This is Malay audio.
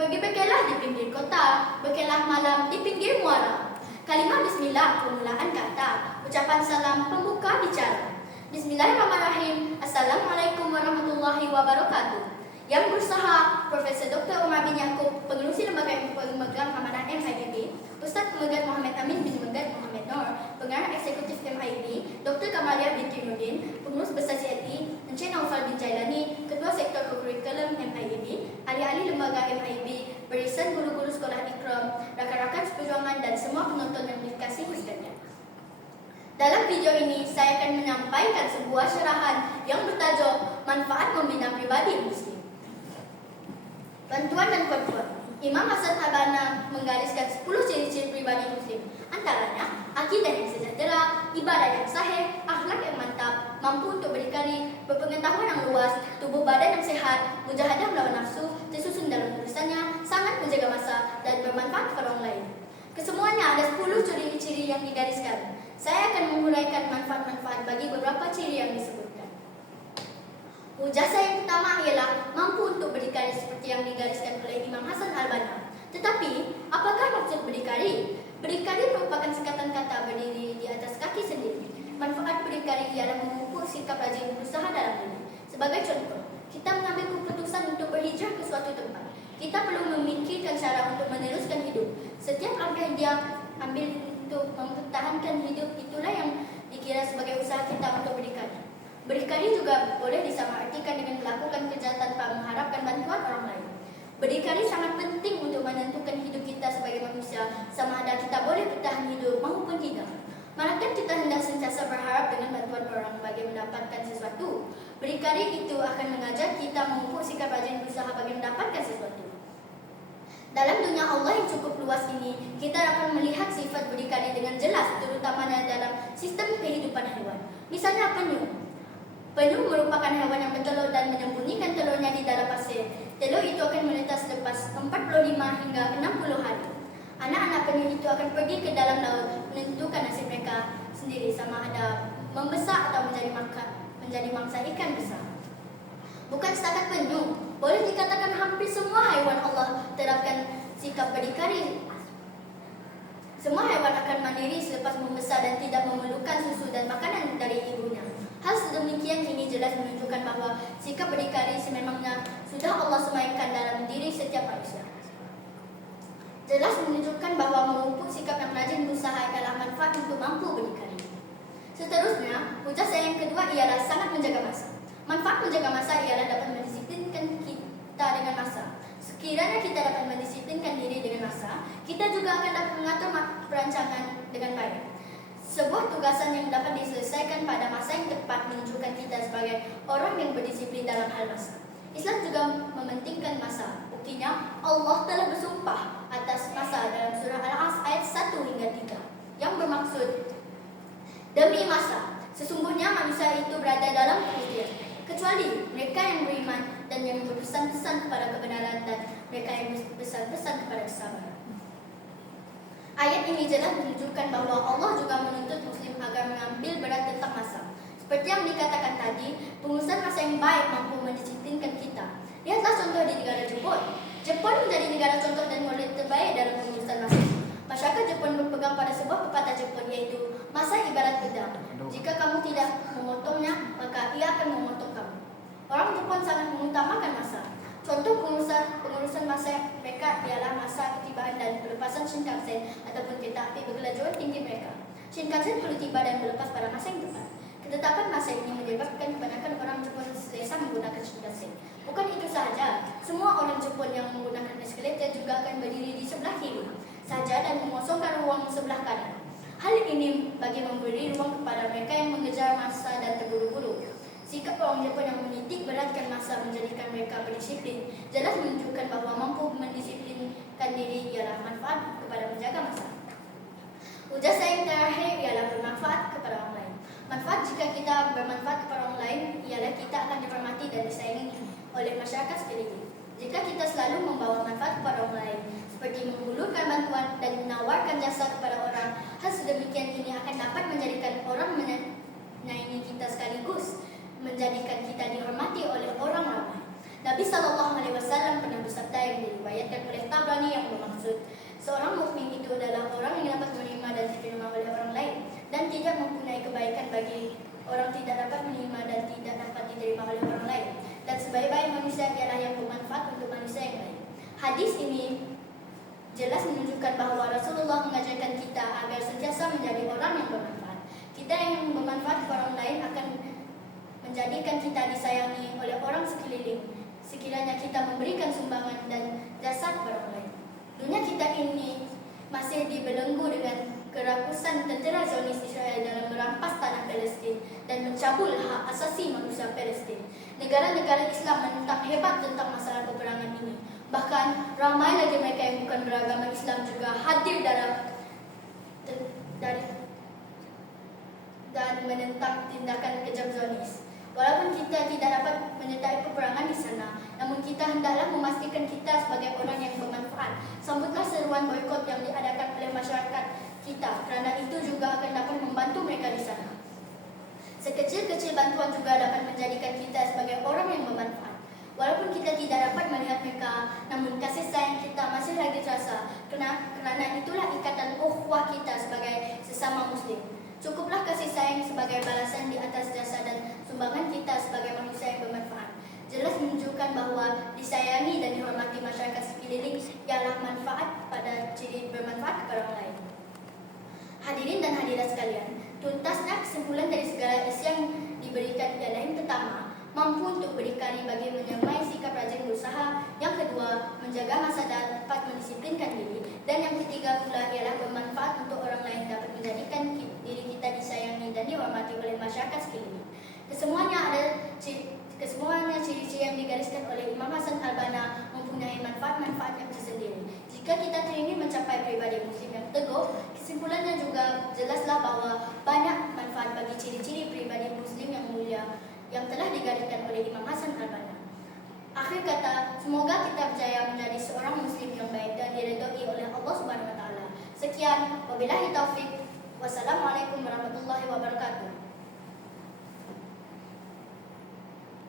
Pergi-pergilah di pinggir kota, berkelah malam di pinggir muara. Kalimah bismillah permulaan kata, ucapan salam pembuka bicara. Bismillahirrahmanirrahim. Assalamualaikum warahmatullahi wabarakatuh. Yang berusaha Profesor Dr. Umar bin Yaakob, Pengerusi Lembaga Pemegang Amanah MIDB, Ustaz Pemegat Muhammad Amin bin Megat Muhammad Noor, Pengarah Eksekutif MIDB, Dr. Kamalia binti Nurdin, Pengurus Besar CIT, Encik Naufal bin Jailani, Ketua Sektor Kurikulum MIDB, ahli-ahli lembaga MIDB, barisan guru-guru sekolah ikram, rakan-rakan seperjuangan dan semua penonton yang dikasihi sekalian. Dalam video ini, saya akan menyampaikan sebuah syarahan yang bertajuk Manfaat Membina Pribadi Muslim. Bantuan dan kontuan. Imam Hasan Al-Banna menggariskan 10 ciri-ciri pribadi Muslim. Antaranya, akidah yang sejahtera, ibadah yang sahih, akhlak yang mantap, mampu untuk berdikari, berpengetahuan yang luas, tubuh badan yang sehat, mujahadah melawan nafsu, tersusun dalam tulisannya, sangat menjaga masa, dan bermanfaat kepada orang lain. Kesemuanya ada 10 ciri-ciri yang digariskan. Saya akan menguraikan manfaat-manfaat bagi beberapa ciri yang disebutkan. Hujah saya yang pertama ialah mampu untuk berdikari seperti yang digariskan oleh Imam Hasan Al-Banna. Tetapi, apakah maksud berdikari? Berdikari merupakan sekatan kata berdiri di atas kaki sendiri. Manfaat berdikari ialah memupuk sikap rajin berusaha dalam diri. Sebagai contoh, kita mengambil keputusan untuk berhijrah ke suatu tempat. Kita perlu memikirkan cara untuk meneruskan hidup. Setiap langkah yang dia ambil untuk mempertahankan hidup itulah yang dikira sebagai usaha kita untuk berdikari. Berdikari juga boleh disamaartikan dengan melakukan kerja tanpa mengharapkan bantuan orang lain. Berdikari sangat penting untuk menentukan hidup kita sebagai manusia, sama ada kita boleh bertahan hidup maupun tidak. Manakala kita hendak sentiasa berharap dengan bantuan orang bagi mendapatkan sesuatu, berdikari itu akan mengajar kita memupuk sikap rajin berusaha bagi mendapatkan sesuatu. Dalam dunia Allah yang cukup luas ini, kita dapat melihat sifat berdikari dengan jelas, terutama dalam sistem kehidupan hewan. Misalnya penyu. Penyu merupakan hewan yang bertelur dan menyembunyikan telurnya di dalam pasir. Telur itu akan menetas selepas 45 hingga 60 hari. Anak-anak penyu itu akan pergi ke dalam laut menentukan nasib mereka sendiri, sama ada membesar atau menjadi mangsa ikan besar. Bukan setakat penyu, boleh dikatakan hampir semua haiwan Allah terapkan sikap berdikari. Semua haiwan akan mandiri selepas membesar dan tidak memerlukan susu dan makanan dari ibunya. Hal sedemikian ini jelas menunjukkan bahawa sikap berdikari sememangnya sudah Allah semayakan dalam diri setiap manusia. Jelas menunjukkan bahawa memupuk sikap yang rajin berusaha adalah manfaat untuk mampu berdikari. Seterusnya, hujah saya yang kedua ialah sangat menjaga masa. Manfaat menjaga masa ialah dapat mendisiplinkan kita dengan masa. Sekiranya kita dapat mendisiplinkan diri dengan masa, kita juga akan dapat mengatur perancangan dengan baik. Sebuah tugasan yang dapat diselesaikan pada masa yang tepat menunjukkan kita sebagai orang yang berdisiplin dalam hal masa. Islam juga mementingkan masa. Buktinya, Allah telah bersumpah atas masa dalam surah Al-As ayat 1 hingga 3 yang bermaksud, demi masa, sesungguhnya manusia itu berada dalam kerugian, kecuali mereka yang beriman dan yang berpesan-pesan kepada kebenaran dan mereka yang berpesan-pesan kepada kesabaran. Ayat ini jelas menunjukkan bahawa Allah juga menuntut Muslim agar mengambil berat tentang masa. Seperti yang dikatakan tadi, pengurusan masa yang baik mampu mendisiplinkan kita. Lihatlah contoh di negara Jepun. Jepun menjadi negara contoh dan model terbaik dalam pengurusan masa. Masyarakat Jepun berpegang pada sebuah pepatah Jepun, yaitu masa ibarat pedang. Jika kamu tidak memotongnya, maka ia akan memotong kamu. Orang Jepun sangat mengutamakan masa. Contoh pengurusan masa mereka ialah masa ketibaan dan pelepasan Shinkansen ataupun kereta api berkelajuan tinggi mereka. Shinkansen perlu tiba dan berlepas pada masa yang tepat. Ketetapan masa ini menyebabkan kebanyakan orang Jepun selesa menggunakan Shinkansen. Bukan itu sahaja, semua orang Jepun yang menggunakan eskalator juga akan berdiri di sebelah kiri saja dan mengosongkan ruang sebelah kanan. Hal ini bagi memberi ruang kepada mereka yang mengejar masa dan terburu-buru. Sikap orang Jepun yang menitik beratkan masa menjadikan mereka berdisiplin jelas menunjukkan bahawa mampu mendisiplinkan diri ialah manfaat kepada menjaga masa. Hujah saya yang terakhir ialah bermanfaat kepada orang lain. Manfaat jika kita bermanfaat kepada orang lain ialah kita akan dihormati dan disayangi oleh masyarakat sekeliling. Jika kita selalu membawa manfaat kepada orang lain, seperti menghulurkan bantuan dan menawarkan jasa kepada orang, hal sedemikian ini akan dapat menjadikan orang menyayangi kita sekaligus menjadikan kita dihormati oleh orang ramai. Nabi SAW pernah bersabda yang diriwayatkan oleh adalah orang yang dapat menerima dan diterima oleh orang lain, dan tidak mempunyai kebaikan bagi orang tidak dapat menerima dan tidak dapat diterima oleh orang lain. Dan sebaik-baik manusia ialah yang bermanfaat untuk manusia yang lain. Hadis ini jelas menunjukkan bahwa Rasulullah mengajarkan kita agar sentiasa menjadi orang yang bermanfaat. Kita yang bermanfaat kepada orang lain akan menjadikan kita disayangi oleh orang sekeliling, sekiranya kita memberikan sumbangan dan jasa kepada orang lain. Dunia kita ini masih dibelenggu dengan kerakusan tentera Zionis Israel dalam merampas tanah Palestin dan mencabul hak asasi manusia Palestin. Negara-negara Islam menentang hebat tentang masalah peperangan ini. Bahkan ramai lagi mereka yang bukan beragama Islam juga hadir dan menentang tindakan kejam Zionis. Walaupun kita tidak dapat menyertai peperangan di sana, namun kita hendaklah memastikan kita sebagai orang yang bermanfaat. Sambutlah seruan boikot yang diadakan oleh masyarakat kita, kerana itu juga akan dapat membantu mereka di sana. Sekecil-kecil bantuan juga dapat menjadikan kita sebagai orang yang bermanfaat. Walaupun kita tidak dapat melihat mereka, namun kasih sayang kita masih lagi terasa, kerana itulah ikatan ukhuwah kita sebagai sesama Muslim. Cukuplah kasih sayang sebagai balasan di atas jasa dan sumbangan kita sebagai manusia yang bermanfaat. Jelas menunjukkan bahawa disayangi dan dihormati masyarakat sekeliling ialah manfaat pada ciri bermanfaat kepada orang lain. Hadirin dan hadirat sekalian, tuntasnya kesimpulan dari segala isi yang diberikan ialah yang pertama, mampu untuk berdikari bagi menyamai sikap rajin berusaha. Yang kedua, menjaga masa dapat mendisiplinkan diri. Dan yang ketiga pula ialah bermanfaat untuk orang lain dapat menjadikan diri kita disayangi dan dihormati oleh masyarakat sekeliling. Kesemuanya ciri-ciri yang digariskan oleh Imam Hasan Al-Banna mempunyai manfaat-manfaat yang tersendiri. Jika kita teringin mencapai pribadi Muslim yang teguh, kesimpulannya juga jelaslah bahawa banyak manfaat bagi ciri-ciri pribadi Muslim yang mulia yang telah digariskan oleh Imam Hasan Al-Banna. Akhir kata, semoga kita berjaya menjadi seorang Muslim yang baik dan diridhai oleh Allah Subhanahu Wa Taala. Sekian, wabillahi taufik. Wassalamualaikum warahmatullahi wabarakatuh.